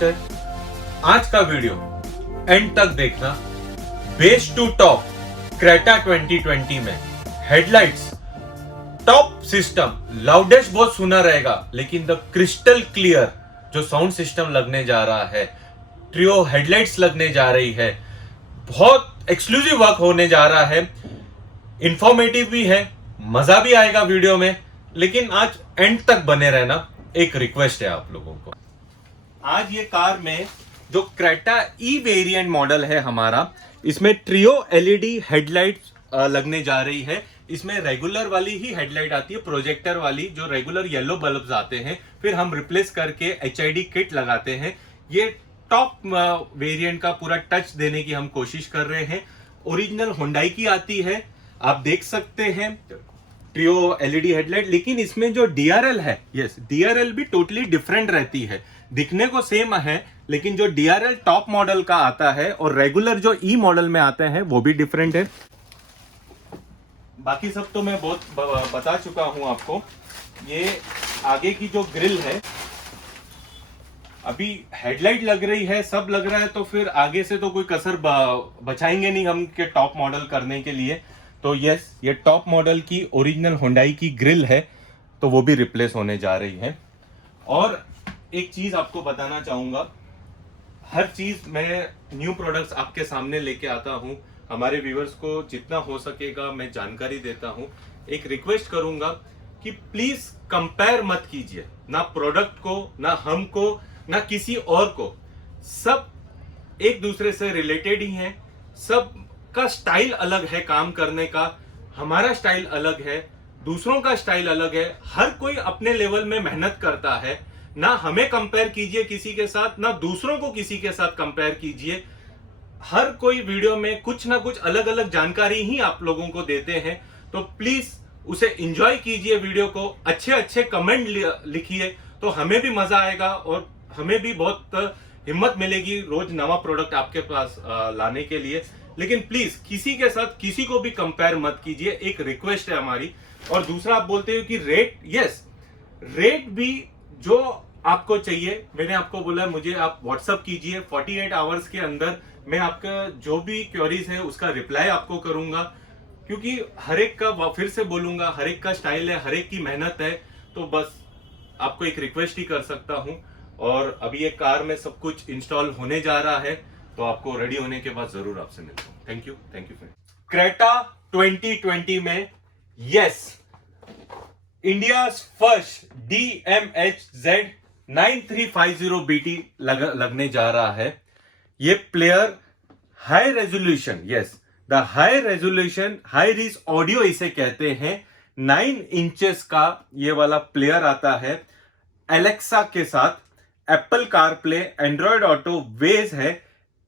Request है, आज का वीडियो एंड तक देखना। बेस टू टॉप क्रेटा 2020 में हेडलाइट्स टॉप सिस्टम, लाउडेस्ट बहुत सुना रहेगा, लेकिन द क्रिस्टल क्लियर जो साउंड सिस्टम लगने जा रहा है, ट्रियो हेडलाइट्स लगने जा रही है, बहुत एक्सक्लूसिव वर्क होने जा रहा है, इंफॉर्मेटिव भी है, मजा भी आएगा वीडियो में। लेकिन आज एंड तक बने रहना, एक रिक्वेस्ट है आप लोगों को। आज ये कार में जो क्रेटा ई वेरिएंट मॉडल है हमारा, इसमें ट्रियो एलईडी हेडलाइट्स लगने जा रही है। इसमें रेगुलर वाली ही हेडलाइट आती है, प्रोजेक्टर वाली, जो रेगुलर येलो बल्ब्स आते हैं, फिर हम रिप्लेस करके एचआईडी किट लगाते हैं। ये टॉप वेरिएंट का पूरा टच देने की हम कोशिश कर रहे हैं। ओरिजिनल होंडाई की आती है, आप देख सकते हैं ट्रियो एलईडी हेडलाइट, लेकिन इसमें जो डीआरएल है, यस डीआरएल भी टोटली डिफरेंट रहती है। दिखने को सेम है, लेकिन जो डीआरएल टॉप मॉडल का आता है और रेगुलर जो ई मॉडल में आते हैं वो भी डिफरेंट है। बाकी सब तो मैं बहुत बता चुका हूं आपको। ये आगे की जो ग्रिल है, अभी हेडलाइट लग रही है, सब लग रहा है, तो फिर आगे से तो कोई कसर बचाएंगे नहीं हम के टॉप मॉडल करने के लिए। तो यस, ये टॉप मॉडल की ओरिजिनल होंडाई की ग्रिल है, तो वो भी रिप्लेस होने जा रही है। और एक चीज आपको बताना चाहूंगा, हर चीज मैं न्यू प्रोडक्ट्स आपके सामने लेके आता हूं। हमारे व्यूअर्स को जितना हो सकेगा मैं जानकारी देता हूं। एक रिक्वेस्ट करूंगा कि प्लीज कंपेयर मत कीजिए, ना प्रोडक्ट को, ना हमको, ना किसी और को। सब एक दूसरे से रिलेटेड ही हैं। सब का स्टाइल अलग है काम करने का, हमारा स्टाइल अलग है, दूसरों का स्टाइल अलग है। हर कोई अपने लेवल में मेहनत करता है। ना हमें कंपेयर कीजिए किसी के साथ, ना दूसरों को किसी के साथ कंपेयर कीजिए। हर कोई वीडियो में कुछ ना कुछ अलग अलग जानकारी ही आप लोगों को देते हैं, तो प्लीज उसे एंजॉय कीजिए। वीडियो को अच्छे अच्छे कमेंट लिखिए, तो हमें भी मजा आएगा और हमें भी बहुत हिम्मत मिलेगी रोज नवा प्रोडक्ट आपके पास लाने के लिए। लेकिन प्लीज किसी के साथ किसी को भी कंपेयर मत कीजिए, एक रिक्वेस्ट है हमारी। और दूसरा, आप बोलते हो कि रेट, यस रेट भी जो आपको चाहिए, मैंने आपको बोला मुझे आप व्हाट्सअप कीजिए, 48 आवर्स के अंदर मैं आपका जो भी क्वेरीज है उसका रिप्लाई आपको करूंगा। क्योंकि हर एक का, फिर से बोलूंगा, हर एक का स्टाइल है, हर एक की मेहनत है, तो बस आपको एक रिक्वेस्ट ही कर सकता हूं। और अभी ये कार में सब कुछ इंस्टॉल होने जा रहा है, तो आपको रेडी होने के बाद जरूर आपसे मिलता हूं। Thank you friend. क्रेटा 2020 में yes, India first DMHZ 9350BT लगने जा रहा है। ये player high resolution, yes the high resolution high reach audio इसे कहते हैं। 9 इंचेस का ये वाला प्लेयर आता है। एलेक्सा के साथ, Apple CarPlay, Android Auto, Waze है,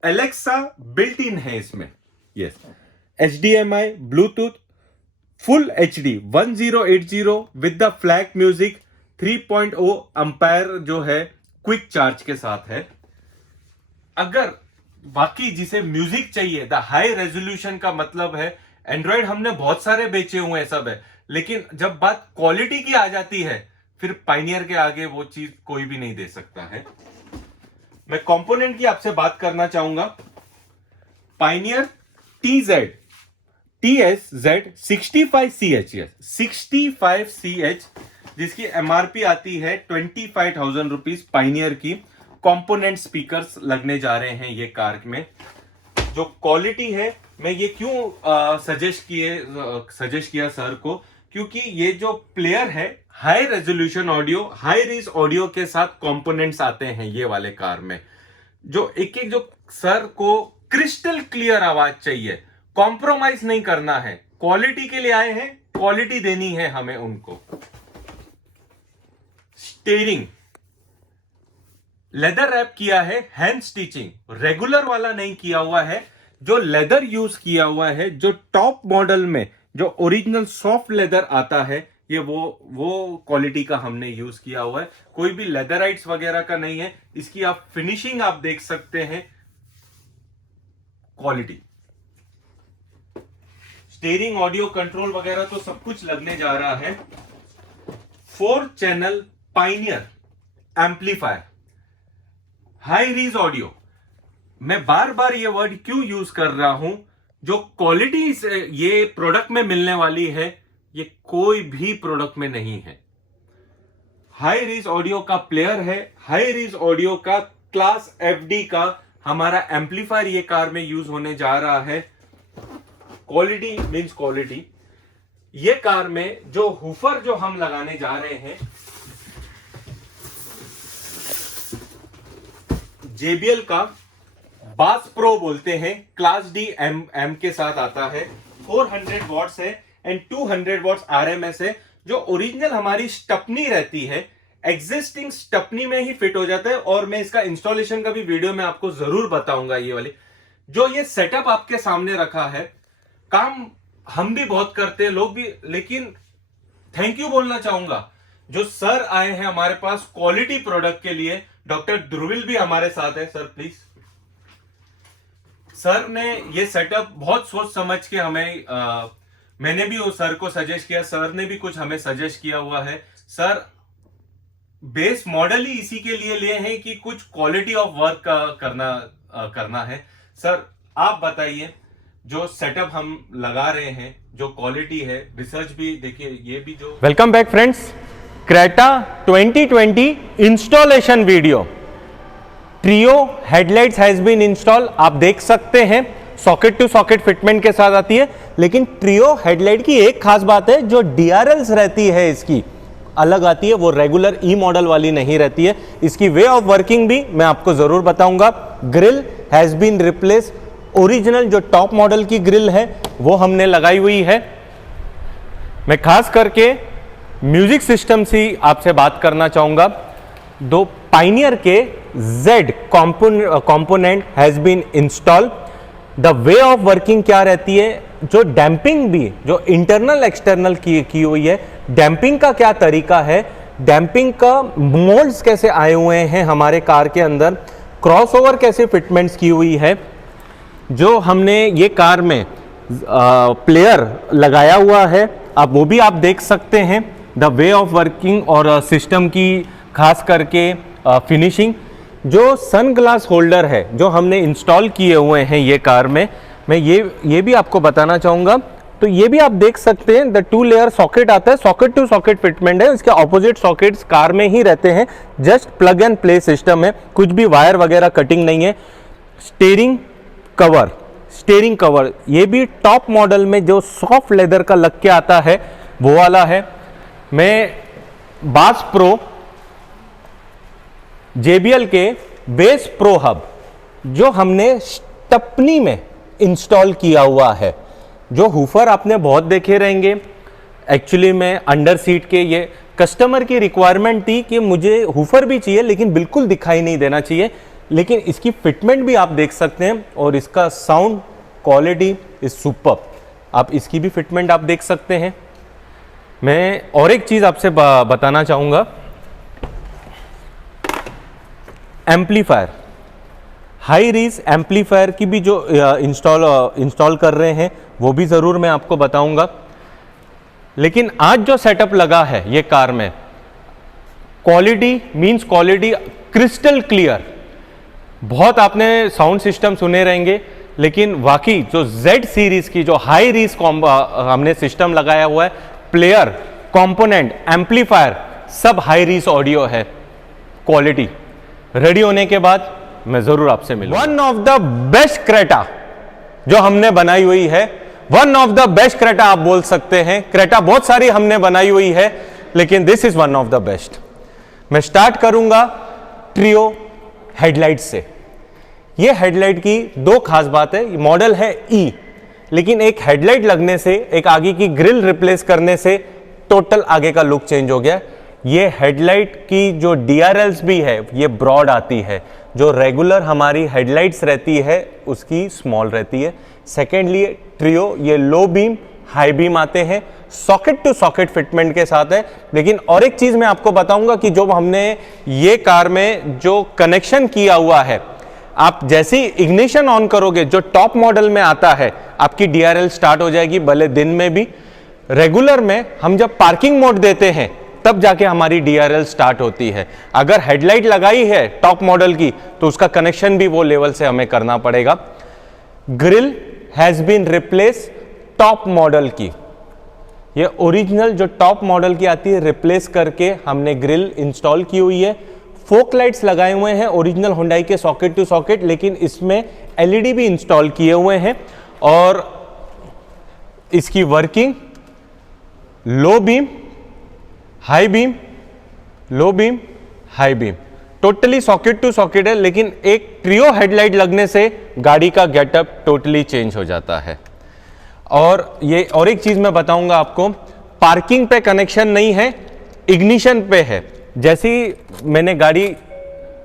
एलेक्सा बिल्ट इन है इसमें, yes HDMI, Bluetooth, full HD 1080 with the flag music, 3.0 ampere जो है क्विक चार्ज के साथ है। अगर बाकी जिसे म्यूजिक चाहिए, द हाई रेजोल्यूशन का मतलब है, एंड्रॉयड हमने बहुत सारे बेचे हुए हैं, सब है, लेकिन जब बात क्वालिटी की आ जाती है, फिर पाइनियर के आगे वो चीज कोई भी नहीं दे सकता है। मैं कंपोनेंट की आपसे बात करना चाहूंगा। पाइनियर TSZ 65CH, 65CH, जिसकी MRP आती है 25,000 रुपीज पाइनियर की। कंपोनेंट स्पीकर्स लगने जा रहे हैं ये कार में। जो क्वालिटी है, मैं ये क्यों सजेस्ट किया सर को, क्योंकि ये जो प्लेयर है, high resolution audio, high reach audio के साथ कंपोनेंट्स आते हैं ये वाले कार में। जो एक जो सर को क्रिस्टल क्लियर आवाज चाहिए, कॉम्प्रोमाइज नहीं करना है, क्वालिटी के लिए आए हैं, क्वालिटी देनी है हमें उनको। स्टीयरिंग लेदर रैप किया है, हैंड स्टिचिंग, रेगुलर वाला नहीं किया हुआ है, जो लेदर यूज किया हुआ है, जो टॉप मॉडल में जो ओरिजिनल सॉफ्ट लेदर आता है, ये वो क्वालिटी का हमने यूज किया हुआ है। कोई भी लेदराइट्स वगैरह का नहीं है। इसकी आप फिनिशिंग आप देख सकते हैं, क्वालिटी, स्टीयरिंग, ऑडियो कंट्रोल वगैरह तो सब कुछ लगने जा रहा है। 4 channel Pioneer amplifier, high res audio, मैं बार बार ये वर्ड क्यों यूज कर रहा हूं? जो क्वालिटी ये प्रोडक्ट में मिलने वाली है, ये कोई भी प्रोडक्ट में नहीं है। हाई रीज ऑडियो का प्लेयर है, हाई रीज ऑडियो का क्लास एफडी का हमारा एम्पलीफायर ये कार में यूज होने जा रहा है। Quality means quality. ये कार में जो हुफर जो हम लगाने जा रहे हैं, JBL का बास प्रो बोलते हैं, क्लास डी एम के साथ आता है। 400 वॉट्स है एंड 200 वॉट्स RMS है। जो ओरिजिनल हमारी स्टपनी रहती है, एग्जिस्टिंग स्टपनी में ही फिट हो जाता है। और मैं इसका इंस्टॉलेशन का भी वीडियो में आपको जरूर बताऊंगा। ये वाली जो ये सेटअप आपके सामने रखा है, काम हम भी बहुत करते हैं लोग भी, लेकिन थैंक यू बोलना चाहूंगा जो सर आए हैं हमारे पास क्वालिटी प्रोडक्ट के लिए। डॉक्टर ध्रुविल भी हमारे साथ है। Sir please. सर ने ये सेटअप बहुत सोच समझ के हमें मैंने भी उस सर को सजेस्ट किया, सर ने भी कुछ हमें सजेस्ट किया हुआ है। सर बेस मॉडल ही इसी के लिए लिए हैं कि कुछ क्वालिटी ऑफ वर्क करना है। सर आप बताइए, जो सेटअप हम लगा रहे हैं, जो क्वालिटी है, रिसर्च भी देखिए, ये भी जो। Welcome back friends, Creta 2020 installation video. Trio headlights has been install. आप देख सकते हैं सॉकेट टू सॉकेट फिटमेंट के साथ आती है। लेकिन ट्रियो हेडलाइट की एक खास बात है, जो DRLs रहती है इसकी अलग आती है, वो रेगुलर ई मॉडल वाली नहीं रहती है। इसकी वे ऑफ वर्किंग भी मैं आपको जरूर बताऊंगा। Grill has been replace, original जो टॉप मॉडल की ग्रिल है वो हमने लगाई हुई है। मैं खास करके म्यूजिक सिस्टम से आपसे बात करना चाहूंगा। दो पाइनियर के Z component has been install. The way of working क्या रहती है, जो डैम्पिंग भी जो इंटरनल एक्सटर्नल की हुई है, डैम्पिंग का क्या तरीका है, डैम्पिंग का मोल्ड्स कैसे आए हुए हैं हमारे कार के अंदर, क्रॉसओवर कैसे फिटमेंट्स की हुई है, जो हमने ये कार में प्लेयर लगाया हुआ है, आप वो भी आप देख सकते हैं। द वे ऑफ वर्किंग और सिस्टम की खास करके फिनिशिंग, जो सन ग्लास होल्डर है जो हमने इंस्टॉल किए हुए हैं ये कार में, मैं ये भी आपको बताना चाहूँगा। तो ये भी आप देख सकते हैं, द 2 लेयर सॉकेट आता है, सॉकेट टू सॉकेट फिटमेंट है। इसके ऑपोजिट सॉकेट्स कार में ही रहते हैं, just plug and play system है, कुछ भी वायर वगैरह कटिंग नहीं है। स्टीयरिंग कवर ये भी टॉप मॉडल में जो सॉफ्ट लेदर का लग के आता है वो वाला है। मैं बास प्रो JBL के बेस प्रो हब जो हमने स्टपनी में इंस्टॉल किया हुआ है, जो हुफर आपने बहुत देखे रहेंगे। एक्चुअली में अंडर सीट के ये कस्टमर की रिक्वायरमेंट थी कि मुझे हुफर भी चाहिए लेकिन बिल्कुल दिखाई नहीं देना चाहिए, लेकिन इसकी फिटमेंट भी आप देख सकते हैं और इसका साउंड क्वालिटी इज सुपर। आप इसकी भी फिटमेंट आप देख सकते हैं। मैं और एक चीज आपसे बताना चाहूंगा, एम्पलीफायर, हाई रीज एम्पलीफायर की भी जो इंस्टॉल कर रहे हैं वो भी ज़रूर मैं आपको बताऊंगा। लेकिन आज जो सेटअप लगा है ये कार में, quality means quality crystal clear. बहुत आपने साउंड सिस्टम सुने रहेंगे, लेकिन वाकई जो Z सीरीज की जो हाई रीज हमने सिस्टम लगाया हुआ है, प्लेयर, कंपोनेंट, एम्पलीफायर सब हाई रीज ऑडियो है। क्वालिटी रेडी होने के बाद मैं जरूर आपसे मिलूंगा। One of the best Creta जो हमने बनाई हुई है, one of the best Creta आप बोल सकते हैं। क्रेटा बहुत सारी हमने बनाई हुई है, लेकिन this is one of the best. मैं स्टार्ट करूंगा ट्रियो हेडलाइट से। ये हेडलाइट की दो खास बात है। मॉडल है E, लेकिन एक हेडलाइट लगने से, एक आगे की ग्रिल रिप्लेस करने से टोटल आगे का लुक चेंज हो गया। ये हेडलाइट की जो DRLs भी है ये ब्रॉड आती है, जो रेगुलर हमारी हेडलाइट्स रहती है उसकी स्मॉल रहती है। सेकेंडली ट्रियो ये लो बीम हाई बीम आते हैं, सॉकेट टू सॉकेट फिटमेंट के साथ है। लेकिन और एक चीज मैं आपको बताऊंगा कि जो हमने ये कार में जो कनेक्शन किया हुआ है, आप जैसे ही इग्निशन ऑन करोगे, जो टॉप मॉडल में आता है, आपकी DRL स्टार्ट हो जाएगी, भले दिन में भी। रेगुलर में हम जब पार्किंग मोड देते हैं तब जाके हमारी DRL स्टार्ट होती है। अगर हेडलाइट लगाई है टॉप मॉडल की तो उसका कनेक्शन भी वो लेवल से हमें करना पड़ेगा। Grill has been replace top model की, ये ओरिजिनल जो टॉप मॉडल की आती है रिप्लेस करके हमने ग्रिल इंस्टॉल की हुई है। फोक लाइट्स लगाए हुए हैं ओरिजिनल हुंडई के सॉकेट टू सॉकेट, लेकिन इसमें LED भी इंस्टॉल किए हुए हैं और इसकी working low beam, high beam, low beam, high beam, totally socket to socket है। लेकिन एक ट्रियो हेडलाइट लगने से गाड़ी का गेटअप टोटली चेंज हो जाता है। और ये और एक चीज मैं बताऊंगा आपको, पार्किंग पे कनेक्शन नहीं है, इग्निशन पे है। जैसे ही मैंने गाड़ी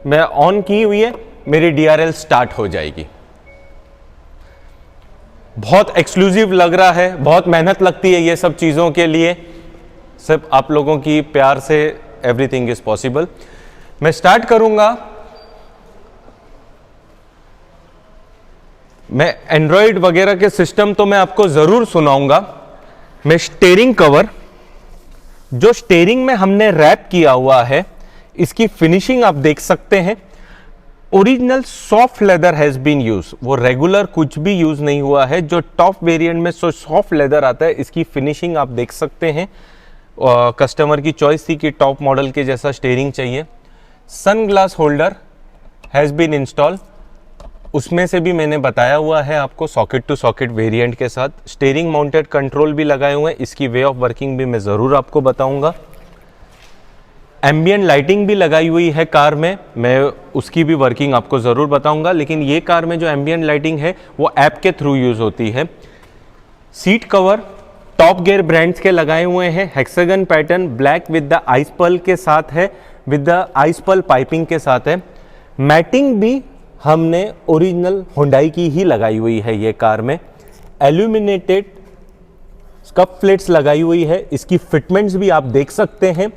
में ऑन की हुई है मेरी DRL स्टार्ट हो जाएगी। बहुत एक्सक्लूसिव लग रहा है, बहुत मेहनत लगती है ये सब चीज़ों के लिए, सब आप लोगों की प्यार से एवरीथिंग इज पॉसिबल। मैं स्टार्ट करूंगा। मैं एंड्रॉयड वगैरह के सिस्टम तो मैं आपको ज़रूर सुनाऊंगा। मैं स्टीयरिंग कवर जो स्टीयरिंग में हमने रैप किया हुआ है, इसकी फिनिशिंग आप देख सकते हैं। Original soft leather has been use, वो रेगुलर कुछ भी यूज नहीं हुआ है। जो टॉप वेरिएंट में सॉफ्ट लेदर आता है, इसकी फिनिशिंग आप देख सकते हैं। कस्टमर की चॉइस थी कि टॉप मॉडल के जैसा स्टीयरिंग चाहिए। Sun glass holder has been install, उसमें से भी मैंने बताया हुआ है आपको सॉकेट टू सॉकेट वेरिएंट के साथ। स्टीयरिंग माउंटेड कंट्रोल भी लगाए हुए हैं, इसकी वे ऑफ वर्किंग भी मैं ज़रूर आपको बताऊंगा। एम्बियंट लाइटिंग भी लगाई हुई है कार में, मैं उसकी भी वर्किंग आपको ज़रूर बताऊंगा। लेकिन ये कार में जो एम्बियंट लाइटिंग है वो ऐप के थ्रू यूज़ होती है। Seat cover top gear brands के लगाए हुए हैं, hexagon pattern, black with the ice pearl के साथ है, with the ice pearl piping के साथ है। मैटिंग भी हमने ओरिजिनल हुंडई की ही लगाई हुई है ये कार में। एल्यूमिनेटेड स्कफ प्लेट्स लगाई हुई है, इसकी फिटमेंट्स भी आप देख सकते हैं।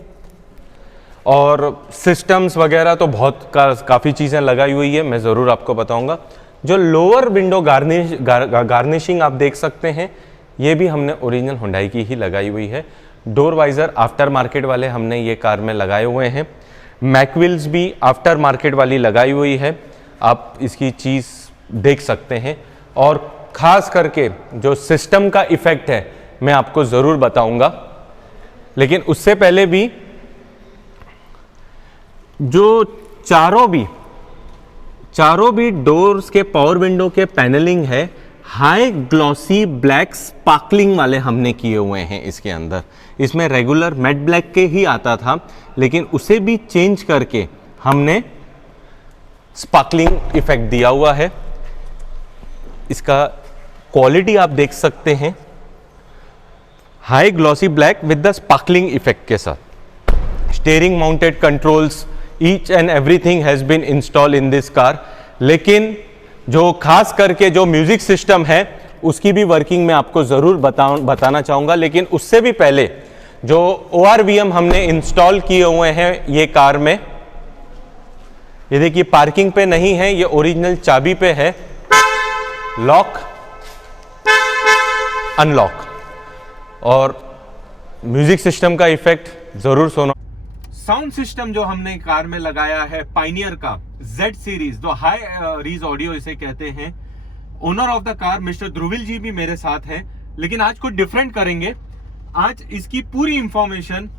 और सिस्टम्स वगैरह तो बहुत काफ़ी चीज़ें लगाई हुई है, मैं ज़रूर आपको बताऊंगा। जो लोअर विंडो गार्निशिंग आप देख सकते हैं, ये भी हमने ओरिजिनल हुंडई की ही लगाई हुई है। डोर वाइज़र आफ्टर मार्केट वाले हमने ये कार में लगाए हुए हैं। मैकविल्स भी आफ्टर मार्केट वाली लगाई हुई है, आप इसकी चीज़ देख सकते हैं। और ख़ास करके जो सिस्टम का इफ़ेक्ट है मैं आपको ज़रूर बताऊंगा। लेकिन उससे पहले भी जो चारों भी डोर्स के पावर विंडो के पैनलिंग है, हाई ग्लॉसी ब्लैक स्पार्कलिंग वाले हमने किए हुए हैं इसके अंदर। इसमें रेगुलर मैट ब्लैक के ही आता था, लेकिन उसे भी चेंज करके हमने स्पार्कलिंग इफेक्ट दिया हुआ है। इसका क्वालिटी आप देख सकते हैं, high glossy black with the sparkling effect के साथ। Steering mounted controls, each and everything has been install in this car. लेकिन जो खास करके जो म्यूजिक सिस्टम है उसकी भी वर्किंग मैं आपको ज़रूर बताना चाहूँगा। लेकिन उससे भी पहले जो ORVM हमने इंस्टॉल किए हुए हैं ये कार में, ये देखिए पार्किंग पे नहीं है, ये ओरिजिनल चाबी पे है। लॉक, अनलॉक और म्यूजिक सिस्टम का इफेक्ट जरूर सुनो। साउंड सिस्टम जो हमने कार में लगाया है पाइनियर का Z सीरीज, जो हाई रीज ऑडियो इसे कहते हैं। Owner of the car mister Dhruvil ji भी मेरे साथ हैं। लेकिन आज कुछ डिफरेंट करेंगे, आज इसकी पूरी information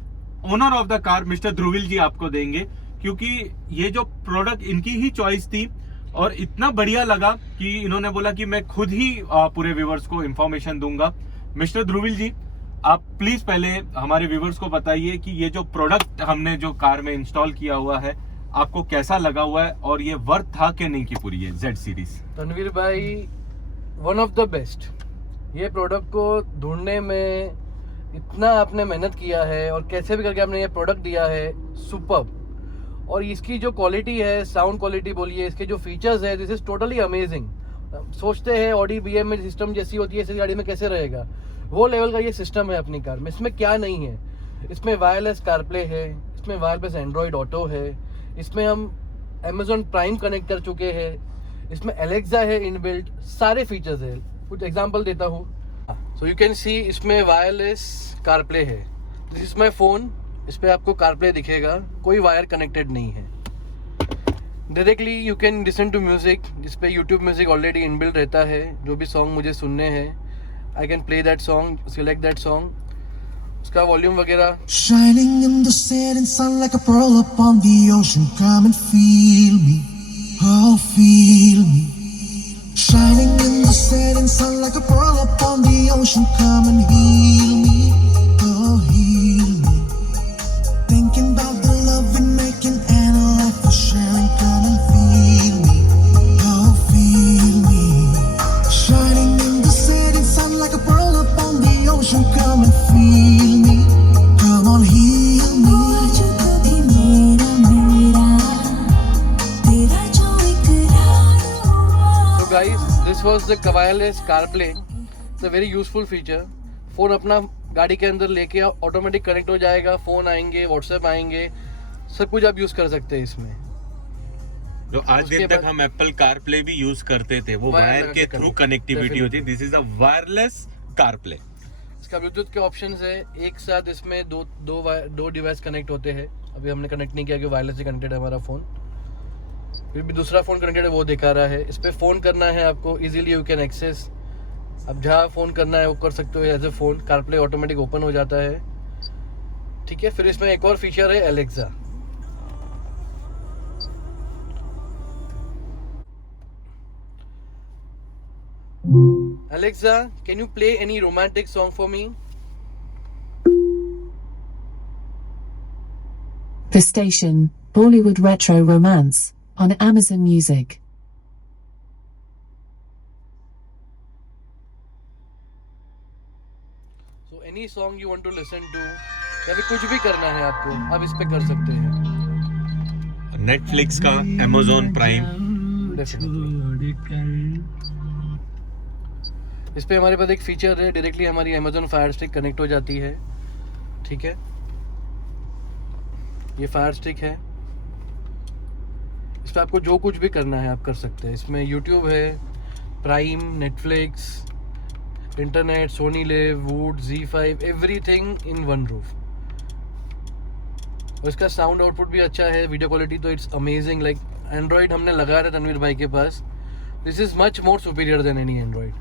owner of the car mister Dhruvil ji आपको देंगे, क्योंकि ये जो प्रोडक्ट इनकी ही चॉइस थी और इतना बढ़िया लगा कि इन्होंने बोला कि मैं खुद ही पूरे व्यूवर्स को इंफॉर्मेशन दूंगा। मिस्टर ध्रुविल जी, आप प्लीज पहले हमारे व्यूवर्स को बताइए कि ये जो प्रोडक्ट हमने जो कार में इंस्टॉल किया हुआ है आपको कैसा लगा हुआ है और ये वर्थ था कि नहीं की पूरी है Z सीरीज। तनवीर भाई, वन ऑफ द बेस्ट। ये प्रोडक्ट को ढूंढने में इतना आपने मेहनत किया है और कैसे भी करके आपने ये प्रोडक्ट दिया है, सुपर्ब। और इसकी जो क्वालिटी है, साउंड क्वालिटी बोलिए, इसके जो फीचर्स है, दिस इज टोटली अमेजिंग। सोचते हैं ऑडी BM में सिस्टम जैसी होती है इस गाड़ी में कैसे रहेगा, वो लेवल का ये सिस्टम है अपनी कार में। इसमें क्या नहीं है, इसमें वायरलेस कारप्ले है, इसमें वायरलेस एंड्रॉयड ऑटो है, इसमें हम Amazon प्राइम कनेक्ट कर चुके हैं, इसमें एलेक्सा है इनबिल्ट, सारे फीचर्स है। कुछ एग्जांपल देता हूँ। सो यू कैन सी इसमें वायरलेस कारप्ले है, दिस इज माय फोन इस पे आपको कारप्ले दिखेगा, कोई वायर कनेक्टेड नहीं है। Directly you can listen to music, जिस पे यूट्यूब म्यूज़िक ऑलरेडी इनबिल्ट रहता है। जो भी सॉन्ग मुझे सुनने हैं, I can play that song, select that song, उसका वॉल्यूम वगैरह। Shining in the setting sun like a pearl upon the ocean. Come and feel me, oh feel me. Shining in the setting sun like a pearl upon the ocean. Come and heal me, oh heal me. Thinking about the love we're making and a life we're sharing. Come and feel me, oh feel me. Shining in the setting sun like a pearl upon the ocean. Come and feel me, come on heal me. जो कभी मेरा तेरा जो इकरार हुआ। So guys, this was the wireless CarPlay. It's a very useful feature. Phone अपना गाड़ी के अंदर लेके ऑटोमेटिक कनेक्ट हो जाएगा, फ़ोन आएंगे, व्हाट्सएप आएंगे, सब कुछ आप यूज़ कर सकते हैं इसमें। जो आज उसके दिन तक बाद- हम एप्पल कारप्ले भी यूज करते थे, वो वायर वायर लगा के के थ्रू connect- कनेक्टिविटी होती है। This is a wireless CarPlay. इसका ब्लूटूथ के ऑप्शंस है, एक साथ इसमें दो डिवाइस कनेक्ट होते हैं। अभी हमने कनेक्ट नहीं किया कि वायरलेस से कनेक्टेड है हमारा फ़ोन, फिर भी दूसरा फ़ोन कनेक्टेड है वो दिखा रहा है। इस पर फ़ोन करना है आपको, इजीली यू कैन एक्सेस। अब जहाँ फ़ोन करना है वो कर सकते हो as a phone. CarPlay automatic open हो जाता है, ठीक है। फिर इसमें एक और फीचर है Alexa. Alexa, can you play any romantic song for me? The station, Bollywood Retro Romance, on Amazon Music. So any song you want to listen to, या फिर कुछ भी करना है आपको, आप इस पे कर सकते हैं। नेटफ्लिक्स का, Amazon प्राइम, इस पे हमारे पास एक फीचर है, डायरेक्टली हमारी Amazon Fire Stick कनेक्ट हो जाती है, ठीक है। ये फायर स्टिक है, इस पे आपको जो कुछ भी करना है आप कर सकते हैं। इसमें YouTube है, Prime, Netflix, internet, Sony Liv, Voot, Z5, everything in one roof. और इसका साउंड आउटपुट भी अच्छा है, वीडियो क्वालिटी तो इट्स अमेजिंग। लाइक एंड्रॉयड हमने लगाया था तनवीर भाई के पास, this is much more superior than any Android.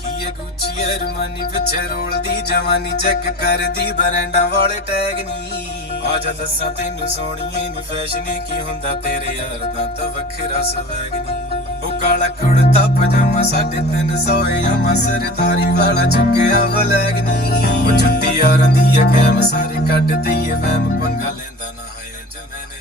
Kia Gucci ਅਰਮਾਨੀ ਪਿੱਛੇ ਰੋਲਦੀ ਜਵਾਨੀ ਚੈੱਕ ਕਰਦੀ ਬਰੈਂਡਾਂ ਵਾਲੇ ਟੈਗ ਨੀ ਆ ਜਾ ਦੱਸਾਂ ਤੈਨੂੰ ਸੋਹਣੀਏ ਨੀ ਫੈਸ਼ਨ ਕੀ ਹੁੰਦਾ ਤੇਰੇ ਯਾਰ ਦਾ ਤਾਂ ਵੱਖਰਾ ਸਵੈਗ ਨੀ ਉਹ ਕਾਲਾ ਕੁੜਤਾ ਪਜਾਮਾ 350 ਯਾਮਾ ਸਰਦਾਰੀ ਵਾਲਾ ਚੁੱਕਿਆ ਫਲੈਗ ਨੀ ਉਹ ਜੁੱਤੀ ਯਾਰਾਂ ਦੀ ਐ ਕੈਮ ਸਾਰੇ ਕੱਢ ਦਈਏ ਵਹਿਮ ਪੰਗਾ ਲੈਂਦਾ ਨਾ ਹੈ ਜਮੈਨੇ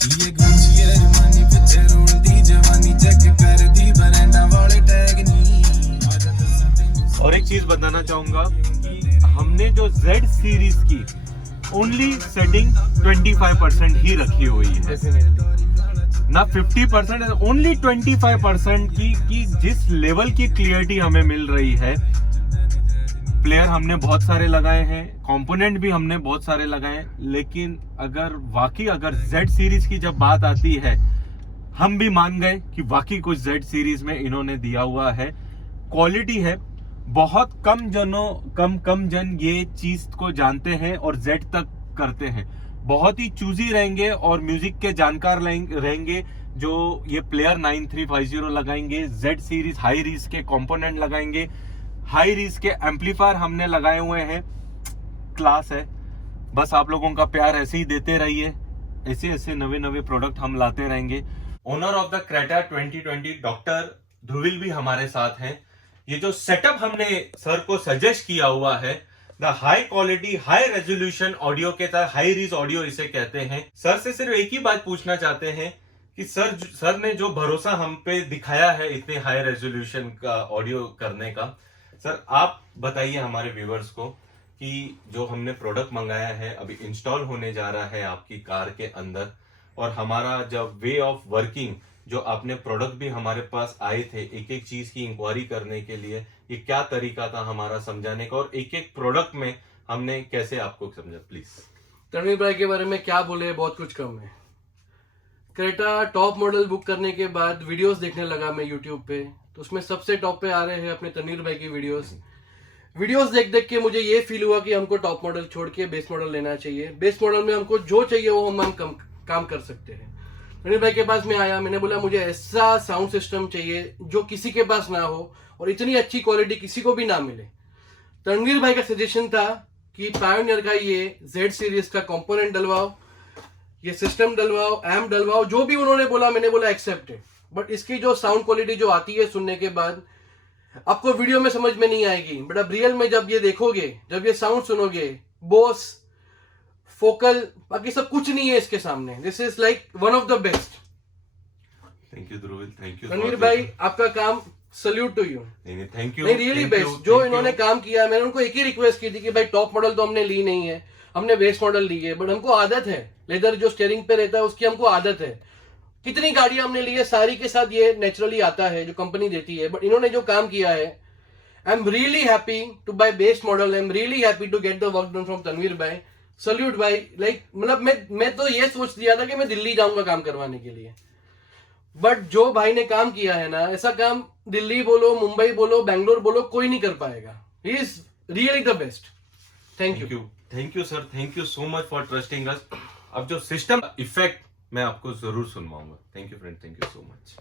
ਕੀਏ ਗੁੱਚੀ ਅਰਮਾਨੀ ਪਿੱਛੇ ਰੋਲਦੀ ਜਵਾਨੀ ਚੈੱਕ ਕਰਦੀ ਬਰੈਂਡਾਂ ਵਾਲੇ ਟੈਗ ਨੀ ਆ ਜਾ ਦੱਸਾਂ ਤੈਨੂੰ और एक चीज बताना चाहूंगा कि हमने जो Z सीरीज की ओनली सेटिंग 25% ही रखी हुई है, डेफिनेटली ना 50%, ओनली 25% की जिस लेवल की क्लियरिटी हमें मिल रही है। प्लेयर हमने बहुत सारे लगाए हैं, कंपोनेंट भी हमने बहुत सारे लगाए हैं, लेकिन अगर Z सीरीज की जब बात आती है, हम भी मान गए कि वाकई कुछ Z सीरीज में इन्होंने दिया हुआ है, क्वालिटी है। बहुत कम जन ये चीज को जानते हैं और Z तक करते हैं। बहुत ही चूजी रहेंगे और म्यूजिक के जानकार रहेंगे जो ये प्लेयर 9350 लगाएंगे, Z सीरीज हाई रीस के कंपोनेंट लगाएंगे, हाई रीस के एम्पलीफायर हमने लगाए हुए हैं, क्लास है। बस आप लोगों का प्यार ऐसे ही देते रहिए, ऐसे नवे प्रोडक्ट हम लाते रहेंगे। Owner of the Creta 2020 doctor Dhruvil भी हमारे साथ हैं। ये जो सेटअप हमने सर को सजेस्ट किया हुआ है, the high quality high resolution audio के तहत हाई रीज ऑडियो इसे कहते हैं। सर से सिर्फ एक ही बात पूछना चाहते हैं कि सर ने जो भरोसा हम पे दिखाया है इतने हाई रेजोल्यूशन का ऑडियो करने का, सर आप बताइए हमारे व्यूअर्स को कि जो हमने प्रोडक्ट मंगाया है अभी इंस्टॉल होने जा रहा है आपकी कार के अंदर, और हमारा जब वे ऑफ वर्किंग जो आपने प्रोडक्ट भी हमारे पास आए थे एक एक चीज की इंक्वायरी करने के लिए, ये क्या तरीका था हमारा समझाने का और एक एक प्रोडक्ट में हमने कैसे आपको समझा, प्लीज। तनवीर भाई के बारे में क्या बोले, बहुत कुछ कम है। क्रेटा टॉप मॉडल बुक करने के बाद वीडियोस देखने लगा मैं यूट्यूब पे, तो उसमें सबसे टॉप पे आ रहे हैं अपने तनवीर भाई की वीडियोस देख देख के मुझे ये फील हुआ कि हमको टॉप मॉडल छोड़ के बेस मॉडल लेना चाहिए। बेस मॉडल में हमको जो चाहिए वो हम काम कर सकते हैं। तनवीर भाई के पास मैं आया, मैंने बोला मुझे ऐसा साउंड सिस्टम चाहिए जो किसी के पास ना हो और इतनी अच्छी क्वालिटी किसी को भी ना मिले। तनवीर भाई का सजेशन था कि पायोनियर का ये Z सीरीज का कंपोनेंट डलवाओ, ये सिस्टम डलवाओ, एम्प डलवाओ, जो भी उन्होंने बोला मैंने बोला एक्सेप्टेड। बट इसकी जो साउंड क्वालिटी जो आती है सुनने के बाद आपको वीडियो में समझ में नहीं आएगी, बट अब रियल में जब ये देखोगे, जब ये साउंड सुनोगे, बोस, फोकल, बाकी सब कुछ नहीं है इसके सामने। This is like one of the best. Thank you Dhruvil, thank you Ranveer भाई, आपका काम सल्यूट टू यू। नहीं, थैंक यू, नहीं रियली बेस्ट जो इन्होंने काम किया। मैंने उनको एक ही रिक्वेस्ट की थी कि भाई टॉप मॉडल तो हमने ली नहीं है, हमने बेस मॉडल ली है, बट हमको आदत है, लेदर जो स्टीयरिंग पे रहता है उसकी हमको आदत है। कितनी गाड़ियां हमने ली है, सारी के साथ ये नेचुरली आता है जो कंपनी देती है, बट इन्होंने जो काम किया है, I am really happy to buy base model. I am really happy to get the work done from Tanveer भाई। सल्यूट भाई। लाइक मतलब मैं तो ये सोच लिया था कि मैं दिल्ली जाऊंगा काम करवाने के लिए, बट जो भाई ने काम किया है ना, ऐसा काम दिल्ली बोलो, मुंबई बोलो, बैंगलोर बोलो, कोई नहीं कर पाएगा। He is really the best. Thank you. Thank you sir, thank you so much for trusting us. अब जो सिस्टम इफेक्ट मैं आपको जरूर सुनवाऊंगा। Thank you friend, thank you so much.